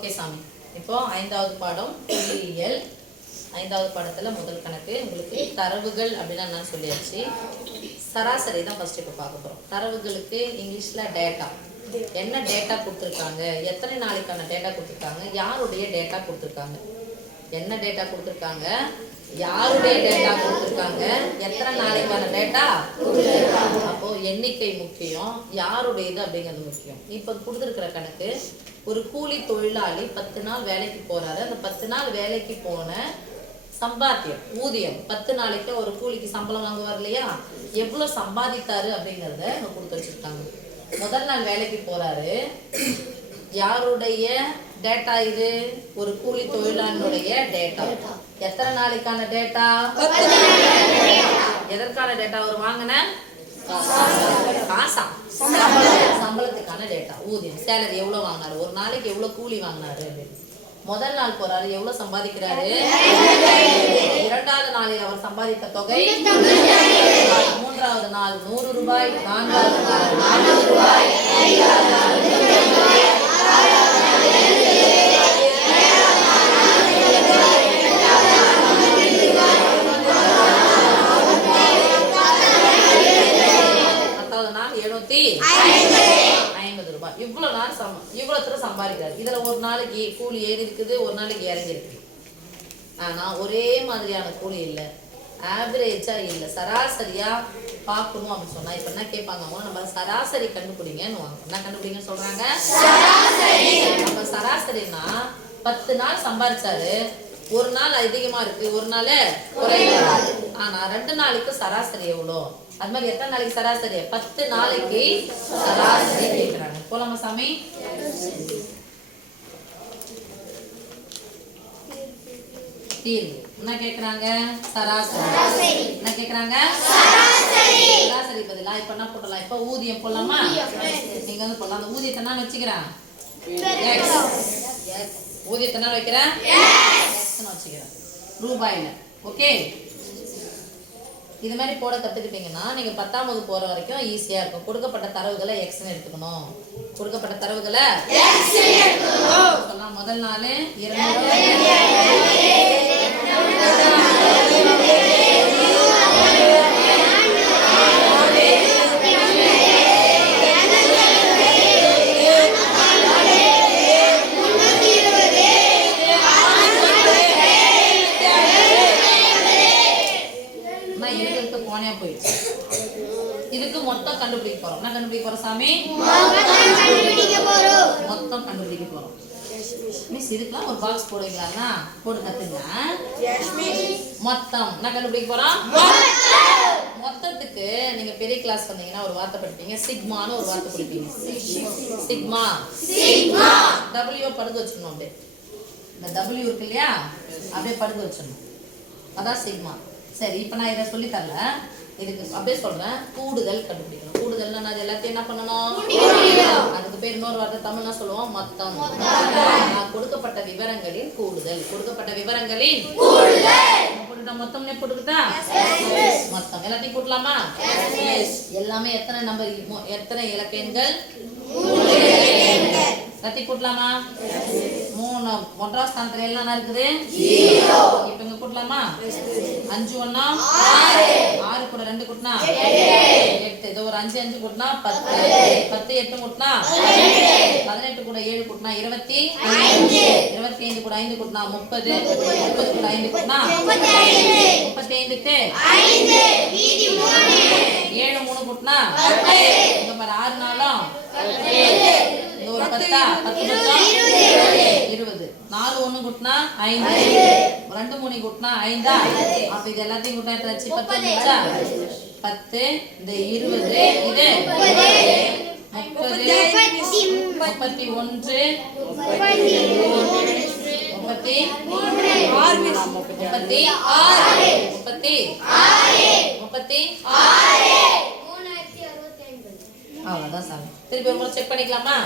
Okay சாமி. இப்போ ஐந்தாவது பாடம் புள்ளியியல். ஐந்தாவது பாடத்தில் முதல் கணக்கு. உங்களுக்கு தரவுகள் அப்படின்னா நான் சொல்லியாச்சு. சராசரி தான் ஃபர்ஸ்ட் இப்போ பார்க்க போகிறோம் தரவுகளுக்கு இங்கிலீஷில் டேட்டா என்ன டேட்டா கொடுத்துருக்காங்க? எத்தனை நாளைக்கான டேட்டா கொடுத்துருக்காங்க? யாருடைய டேட்டா கொடுத்துருக்காங்க? என்ன டேட்டா கொடுத்துருக்காங்க? யாருடைய டேட்டா கொடுத்துருக்காங்க? எத்தனை நாளைக்கான டேட்டா அப்போ எண்ணிக்கை முக்கியம். யாருடையது அப்படிங்கிறது முக்கியம். இப்போ கொடுத்துருக்கிற கணக்கு ஒரு கூலி தொழிலாளி பத்து நாள் வேலைக்கு போறாரு. அந்த பத்து நாள் வேலைக்கு போன சம்பாத்தியம் ஊதியம் பத்து நாளைக்கு ஒரு கூலிக்கு சம்பளம் வாங்குவார் இல்லையா? எவ்வளவு சம்பாதித்தாரு அப்படிங்கிறத அங்க கொடுத்து வச்சிருக்காங்க. முதல் நாள் வேலைக்கு போறாரு. யாருடைய டேட்டா இது? ஒரு கூலி தொழிலாளனுடைய டேட்டா எத்தனை நாளைக்கான டேட்டா எதற்கான டேட்டா அவர் வாங்கின காசா சம்பளத்துக்கான டேட்டா ஊதியம். சேலரி எவ்வளவு வாங்கினாரு? ஒரு நாளைக்கு எவ்வளவு கூலி வாங்கினாரு? அப்படின்னு முதல் நாள் போறாரு. எவ்வளவு சம்பாதிக்கிறாரு? இரண்டாவது நாளில் அவர் சம்பாதித்த தொகை மூன்றாவது நாள் நூறு ரூபாய் நான்காவது நாள் நானூறு ரூபாய். ஐம்பது ரூபாய். இவ்வளவு நாள் சம் இவ்வளவு தூரம் சம்பாதிக்கிறாரு. இதுல ஒரு நாளைக்கு கூலி ஏறி இருக்குது ஒரு நாளைக்கு இறங்கி இருக்குது. ஆனா ஒரே மாதிரியான கூலி இல்லை. ஆவரேஜா இல்லை. சராசரியா பார்க்கணும் அப்படின்னு சொன்னா இப்ப என்ன கேட்பாங்க அவங்க நம்ம சராசரி கண்டுபிடிங்கன்னு என்ன கண்டுபிடிங்கன்னு சொல்றாங்க? நம்ம சராசரினா பத்து நாள் சம்பாதிச்சாரு ஒரு நாள் அதிகமா இருக்கு ஒரு நாள் குறைவா இருக்கு. ஆனா ரெண்டு நாளைக்கு சராசரி எவ்வளோ? அது மாதிரி எத்தனை நாளைக்கு சராசரி? பத்து நாளைக்கு சராசரி கேட்கிறாங்க போலாமா சாமி? தீர்வு என்ன கேக்குறாங்க? சராசரி. என்ன கேக்குறாங்க? சராசரி. பதிலா? இப்ப என்ன போடலாம்? இப்ப ஊதியம் போடலாமா? நீங்க வந்து போடலாம். அந்த ஊதியத்தை நான் வச்சுக்கிறேன். ஊதியத்தை என்ன வைக்கிறேன்? வச்சுக்கிறேன். ரூபாயில. ஓகே இது மாதிரி போட கத்துக்கிட்டீங்கன்னா நீங்க பத்தாம் வகுப்பு போற வரைக்கும் ஈஸியா இருக்கும். கொடுக்கப்பட்ட தரவுகளை எக்ஸ்னு எடுத்துக்கணும். கொடுக்கப்பட்ட தரவுகளை முதல் நாள் இரண்டு நான் எழுதுறது போனே போயிடுச்சு இதுக்கு மொத்தம் கண்டுபிடிக்க போறோம். என்ன கண்டுபிடிக்க போறோம் சாமி? மொத்தம் கண்டுபிடிக்க போறோம். மிஸ் இதுக்கெல்லாம் ஒரு பாக்ஸ் போடுவீங்களா? போட்டு கத்துங்க. மொத்தம். என்ன கண்டுபிடிக்க போறோம்? மொத்தத்துக்கு நீங்க பெரிய கிளாஸ் வந்தீங்கன்னா ஒரு வார்த்தை படிப்பீங்க. சிக்மான்னு ஒரு வார்த்தை படிப்பீங்க. சிக்மா டபிள்யூ படுத்து வச்சிடணும் அப்படியே. இந்த டபிள்யூ இருக்கு இல்லையா? அப்படியே படுத்து வச்சிடணும் அதான் சிக்மா சரி இப்போ நான் இதை சொல்லி தரல இதுக்கு அப்படியே சொல்றேன். கூடுதல் கண்டுபிடிக்கணும். கூடுதல்னா நான் எல்லாத்தையும் என்ன பண்ணணும்? அதுக்கு பேர் இன்னொரு வார்த்தை தமிழ்னா சொல்லுவோம் மொத்தம். நான் கொடுக்கப்பட்ட விவரங்களின் கூடுதல். கொடுக்கப்பட்ட விவரங்களின் மொத்தம்னே போட்டுக்கிட்டா? மொத்தம். எல்லாத்தையும் கூட்டலாமா? எல்லாமே எத்தனை நம்பர் எத்தனை இலக்க எண்கள் எல்லாத்தையும் கூட்டலாமா? மூணு. ஒன்றாம் ஸ்தானத்துல எல்லாம் இருக்குது? கூட்டலாமா அஞ்சு ஒண்ணா? ஆறு. கூட ரெண்டு கூட்டினா? எட்டு. இது ஒரு அஞ்சு அஞ்சு கூட்டினா பத்து. பத்து. எட்டு கூட்டினா? பதினெட்டு. கூட ஏழு கூட்டினா இருபத்தி. இருபத்தி ஐந்து கூட ஐந்து கூட்டினா முப்பது. முப்பது கூட ஐந்து கூட்டினா? முப்பத்தி ஐந்துக்கு ஏழு மூணு கூட்டினா? இங்க பாரு ஆறு நாளும்? ஒரு பத்தா? பத்து பத்தம் இருபது. நாலு ஒண்ணு கூட்டினா ஐந்து. ரெண்டு மூணு கூட்டினா ஐந்தா. அப்ப இது எல்லாத்தையும் கூட்டினா? பத்து வந்துச்சா? பத்து. இந்த இருபது. இது முப்பது. முப்பத்தி ஒன்று. முப்பத்தி முப்பத்தி முப்பத்தி முப்பத்தி அவ்வளோதான் சாமி. திருப்பி ஒரு முறை செக் பண்ணிக்கலாமா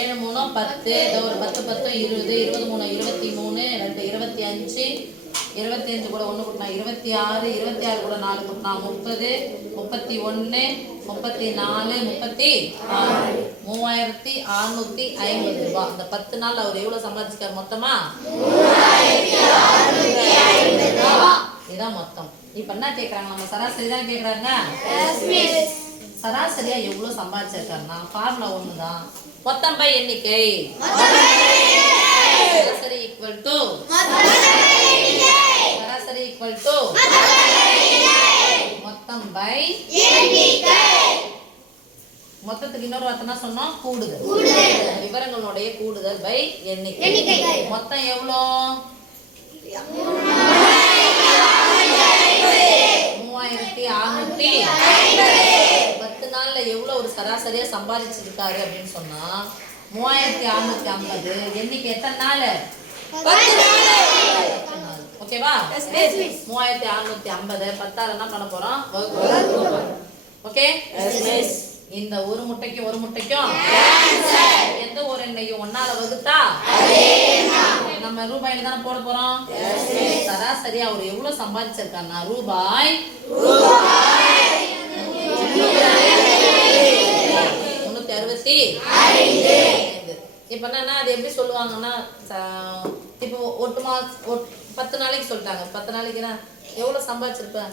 ஏழு மூணு பத்து இதோ ஒரு பத்து பத்து இருபது இருபது மூணு இருபத்தி மூணு ரெண்டு இருபத்தி அஞ்சு இருபத்தி அஞ்சு கூட ஒன்று கூட்டினா இருபத்தி ஆறு இருபத்தி ஆறு கூட நாலு கூட்டினா முப்பது முப்பத்தி ஒன்று முப்பத்தி நாலு முப்பத்தி மூவாயிரத்தி அறுநூத்தி ஐம்பது ரூபாய் அந்த பத்து நாள் அவர் எவ்வளவு சம்பாதிச்சிருக்காரு மொத்தமா? இதான் மொத்தம். இப்ப என்ன கேக்குறாங்க? நம்ம சராசரி தான் கேக்குறாங்க சராசரியா எவ்வளவு சம்பாதிச்சிருக்காருன்னா ஃபார்முலா ஒண்ணுதான். மொத்தம் பை எண்ணிக்கை. சராசரி ஈக்குவல் டு சராசரி ஈக்குவல் டு மொத்தம் பை மொத்தத்துக்கு இன்னொரு வார்த்தை என்ன சொன்னோம்? கூடுதல். விவரங்களுடைய கூடுதல் பை எண்ணிக்கை. எண்ணிக்கை. மொத்தம் எவ்வளோ? மூவாயிரத்தி அறுநூத்தி. நாள்ல எவ்வளவு ஒரு சராசரியா சம்பாதிச்சிருக்காரு அப்படின்னு சொன்னா மூவாயிரத்தி அறுநூத்தி ஐம்பது. எண்ணிக்கை எத்தனை நாள்? ஓகேவா மூவாயிரத்தி அறுநூத்தி ஐம்பது. பத்தாறு என்ன பண்ண போறோம்? ஓகே இந்த ஒரு முட்டைக்கும் ஒரு முட்டைக்கும்? எந்த ஒரு எண்ணையும் ஒன்னால வகுத்தா? நம்ம ரூபாயில தானே போட போறோம்? சராசரியா அவர் எவ்வளவு சம்பாதிச்சிருக்காருன்னா ரூபாய் ஐந்து. இப்ப என்னன்னா அது எப்படி சொல்லுவாங்கன்னா இப்போ ஒட்டு மா பத்து நாளைக்கு சொல்லிட்டாங்க. பத்து நாளைக்குன்னா எவ்வளவு சம்பாதிச்சிருப்பேன்?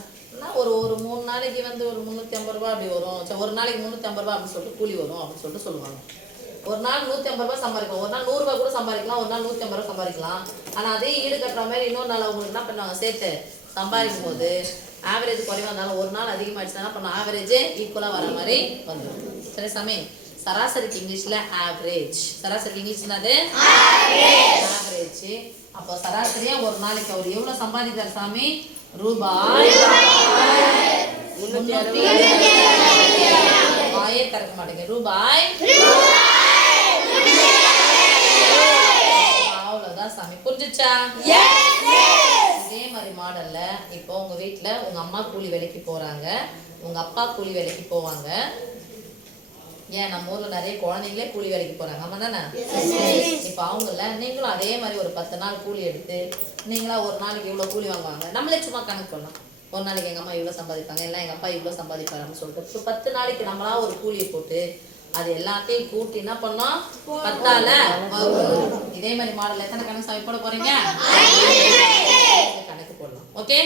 ஒரு ஒரு மூணு நாளைக்கு வந்து ஒரு முந்நூற்றி ஐம்பது ரூபா அப்படி வரும். ஒரு நாளைக்கு முந்நூற்றி ஐம்பது ரூபா அப்படின்னு சொல்லிட்டு கூலி வரும் அப்படின்னு சொல்லிட்டு சொல்லுவாங்க. ஒரு நாள் நூற்றி ஐம்பது ரூபா சம்பாதிக்கலாம். ஒரு நாள் நூறுரூவா கூட சம்பாதிக்கலாம். ஒரு நாள் நூற்றி ஐம்பது ரூபா சம்பாதிக்கலாம். ஆனால் அதே ஈடு கட்டுற மாதிரி இன்னொரு நாள் அவங்களுக்கு என்ன பண்ணுவாங்க? சேர்த்து சம்பாதிக்கும் போது ஆவரேஜ் குறைவா இருந்தாலும் ஒரு நாள் அதிகமாகிடுச்சுன்னா பண்ணும் ஆவரேஜ் ஈக்குவலாக வர மாதிரி வந்துடும் சரி சாமி. சராசரிக்கு இங்கிலீஷ்ல ஆவரேஜ் சராசரிக்கு இங்கிலீஷ் என்னது? ஆவரேஜ் அப்போ சராசரியா ஒரு நாளைக்கு அவர் எவ்வளவு சம்பாதிக்கிறார் சாமி? ரூபாய் வாயே திறக்க மாட்டேங்க. ரூபாய் அவ்வளவுதான் சாமி. புரிஞ்சுச்சா? இதே மாதிரி மாடல்ல இப்போ உங்க வீட்டில் உங்க அம்மா கூலி வேலைக்கு போறாங்க. உங்க அப்பா கூலி வேலைக்கு போவாங்க. ஏன் நம்ம ஊர்ல நிறைய குழந்தைங்களே கூலி வேலைக்கு போறாங்க? ஆமா தானே இப்போ அவங்கள நீங்களும் அதே மாதிரி ஒரு பத்து நாள் கூலி எடுத்து நீங்களா ஒரு நாளைக்கு இவ்வளவு கூலி வாங்குவாங்க? நம்மளே சும்மா கணக்கு பண்ணலாம். ஒரு நாளைக்கு எங்க அம்மா இவ்வளவு சம்பாதிப்பாங்க இல்லை எங்க அப்பா இவ்வளவு சம்பாதிப்பாருன்னு சொல்லிட்டு இப்போ பத்து நாளைக்கு நம்மளா ஒரு கூலியை போட்டு அது எல்லாத்தையும் கூட்டி என்ன பண்ணோம்? பத்தால. இதே மாதிரி மாடல் எத்தனை கணக்கு சாமி போட போறீங்க? கணக்கு. போடலாம். ஓகே